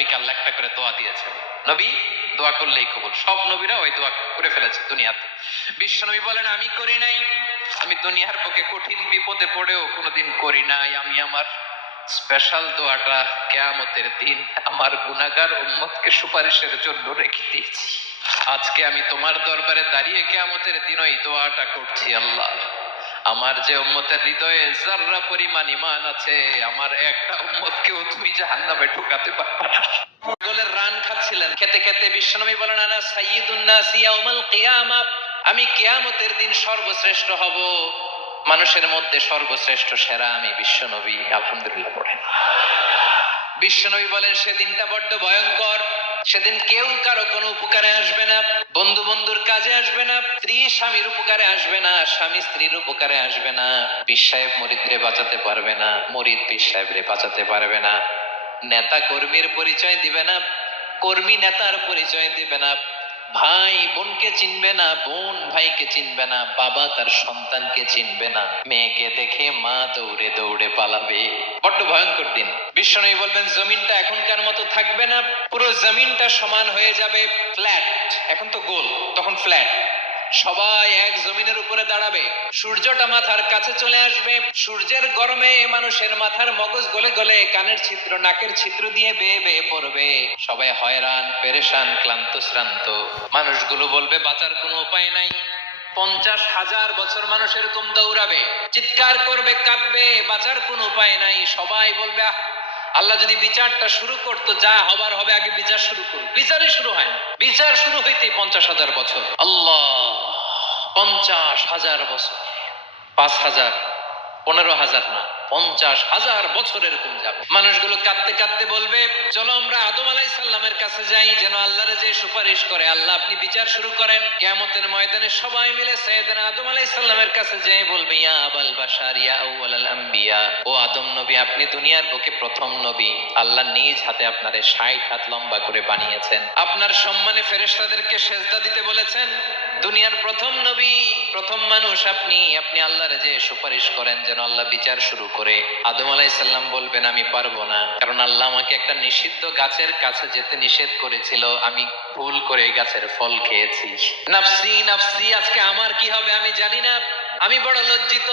নবীকে আল্লাহ একটা করে দোয়া দিয়েছেন। নবী দোয়া করলেই কবুল। সব নবীরা ওই দোয়া করে ফেলেছে দুনিয়াতে। বিশ্বনবী বলেন আমি করি নাই, আমি দুনিয়ার বুকে কঠিন বিপদে পড়েও কোনোদিন করি নাই। আমি আমার স্পেশাল দোয়াটা কিয়ামতের দিন আমার গুনাহগার উম্মতকে সুপারিশের জন্য রেখে দিয়েছি। আজকে আমি তোমার দরবারে দাঁড়িয়ে কিয়ামতের দিন ওই দোয়াটা করছি। আল্লাহ, আমার যে উম্মতের হৃদয়ে যাররা পরিমাণ ঈমান আছে, আমার একটা উম্মতকেও তুমি জাহান্নামে ঢোকাতে পারবে না। পাগলের রান খাচ্ছিলেন, খেতে খেতে বিশ্বনবী বলেন আনা সাইয়্যিদুন নাস ইয়াউমাল কিয়ামা, আমি কিয়ামতের দিন সর্বশ্রেষ্ঠ হব, মানুষের মধ্যে সর্বশ্রেষ্ঠ সেরা আমি বিশ্বনবী। আলহামদুলিল্লাহ পড়েন। বিশ্বনবী বলেন সেদিনটা বড্ড ভয়ঙ্কর। সেদিন কেউ কারো কোনো উপকারে আসবে না, বন্ধু বন্ধুর কাজে আসবে না, স্ত্রী স্বামীর উপকারে আসবে না, স্বামী স্ত্রীর উপকারে আসবে না, পীর সাহেব মুরিদরে বাঁচাতে পারবে না, মুরিদ পীর সাহেবরে বাঁচাতে পারবে না, নেতা কর্মীর পরিচয় দিবে না, কর্মী নেতার পরিচয় দিবে না, ভাই বোনকে চিনবে না, বোন ভাইকে চিনবে না, বাবা তার সন্তানকে চিনবে না, মেয়েকে দেখে মা দৌড়ে দৌড়ে পালাবে। বড্ড ভয়ঙ্কর দিন। বিশ্বনবী বলবেন জমিনটা এখনকার মতো থাকবে না, পুরো জমিনটা সমান হয়ে যাবে, ফ্ল্যাট। এখন তো গোল, তখন ফ্ল্যাট। সবাই এক জমিনের উপরে দাঁড়াবে, সূর্যটা মাথার কাছে চলে আসবে, সূর্যের গরমে মানুষের মাথার মগজ গলে গলে কানের ছিদ্র নাকের ছিদ্র দিয়ে বেয়ে বেয়ে পড়বে। সবাই হয়রান পেরেশান ক্লান্ত শ্রান্ত। মানুষগুলো বলবে বাঁচার কোনো উপায় নাই। 50,000 বছর মানুষ এরকম দৌড়াবে, চিৎকার করবে, কাঁদবে, বাঁচার কোনো উপায় নাই। সবাই বলবে আল্লাহ যদি বিচারটা শুরু করতো, যা হবার হবে, আগে বিচার শুরু করুন। বিচারই শুরু হয় না, বিচার শুরু হইতেই 50,000 বছর। আল্লাহ, 50,000 বছর, 5,000, 15,000 না, 50,000 বছর এরকম যাবে। মানুষগুলো কাঁদতে কাঁদতে বলবে চলো আমরা আদম আলাইহিস সালামের কাছে যাই, যেন আল্লাহর যে সুপারিশ করে, আল্লাহ আপনি বিচার শুরু করেন। কিয়ামতের ময়দানে সবাই মিলে সাইয়েদনা আদম আলাইহিস সালামের কাছে যেয়ে বলবে ইয়া আবাল বাশার ইয়া আউয়ালাল আম্বিয়া, ও আদম নবী, আপনি দুনিয়ার বুকে প্রথম নবী। আল্লাহ নিজ হাতে আপনারে 60 হাত লম্বা করে বানিয়েছেন, আপনার সম্মানে ফেরেশতাদেরকে সেজদা দিতে বলেছেন। দুনিয়ার প্রথম নবী, প্রথম মানুষ আপনি, আপনি আল্লাহর যে সুপারিশ করেন যেন আল্লাহ বিচার শুরু করে। আদম আলাইহিস সালাম বলবেন আমি পারবো না, কারণ আল্লাহ আমাকে একটা নিষিদ্ধ গাছের কাছে যেতে নিষেধ করেছিল, আমি ভুল করে এই গাছের ফল খেয়েছি। নাফসি নাফসি, আজকে আমার কি হবে আমি জানি না, আমি বড় লজ্জিত।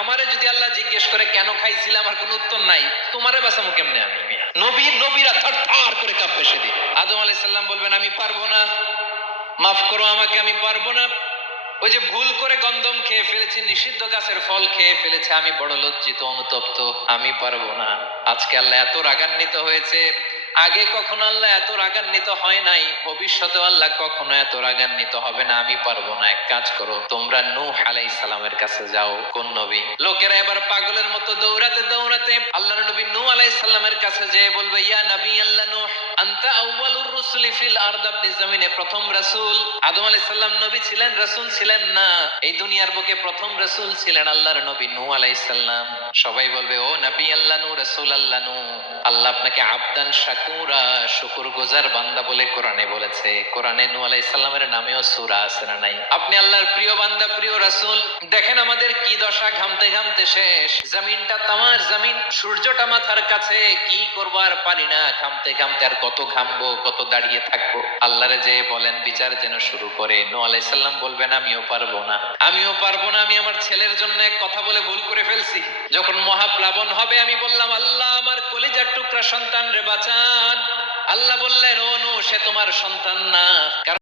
আমারে যদি আল্লাহ জিজ্ঞেস করে কেন খাইছিলাম, আমার কোনো উত্তর নাই, তোমারে বাঁচামু কেমনে আমি? নবীরা থারথার করে কাঁপবে সেদিন। আদম আলাইহিস সালাম বলবেন আমি পারবো না, মাফ করো আমাকে, আমি পারবো না। ওই যে ভুল করে গন্ধম খেয়ে ফেলেছি, নিষিদ্ধ গাছের ফল খেয়ে ফেলেছে, আমি বড় লজ্জিত অনুতপ্ত, আমি পারবো না। আজকে আল্লাহ এত রাগান্বিত হয়েছে, আগে কখনো আল্লাহ এত রাগান্বিত হয় নাই, ভবিষ্যতে আল্লাহ কখনো এত রাগান্বিত হবে না। আমি পারবো না, এক কাজ করো, তোমরা নূহ আলাইহিস সালামের কাছে যাও। কোন নবী? লোকেরা এবার পাগলের মতো দৌড়াতে দৌড়াতে আল্লাহর নবী নূহ আলাইহিস সালামের কাছে যেয়ে বলবে ইয়া নবী আল্লাহ নূহ আনতা আউয়ালুর রুসুলি ফিল আরদ, আপনি জমিনে প্রথম রাসূল। আদম আলাইহিস সালাম নবী ছিলেন, রাসূল ছিলেন না, এই দুনিয়ার বুকে প্রথম রাসূল ছিলেন আল্লাহর নবী নূহ আলাইহিস সালাম। সবাই বলবে ও নবী আল্লাহ নূহ, রাসূল আল্লাহ নূহ, আল্লাহ আপনাকে আবদান শাকুরা, শুকরগুজার বান্দা বলে কোরআনে বলেছে। কোরআনে নূহ আলাইহিস সালামের নামেও সূরা আছে না নাই? আপনি আল্লাহর প্রিয় বান্দা, প্রিয় রাসূল। দেখেন আমাদের কি দশা, ঘামতে ঘামতে শেষ, জমিনটা তামার জমিন, সূর্যটা মাথার কাছে, কি করবো আর পারি না, ঘামতে ঘামতে আর কত ঘামবো, কত দাঁড়িয়ে থাকবো। আল্লাহরে যে বলেন বিচার যেন শুরু করে। নূহ আলাইহিস সালাম বলবেন আমিও পারবো না, আমিও পারবো না, আমি আমার ছেলের জন্য এক কথা বলে ভুল করে ফেলছি। যখন মহাপ্লাবন হবে আমি বললাম আল্লাহ আমার কলিজার টুকরা সন্তান রে বাঁচান। আল্লাহ বললেন ও নূহ, সে তোমার সন্তান না,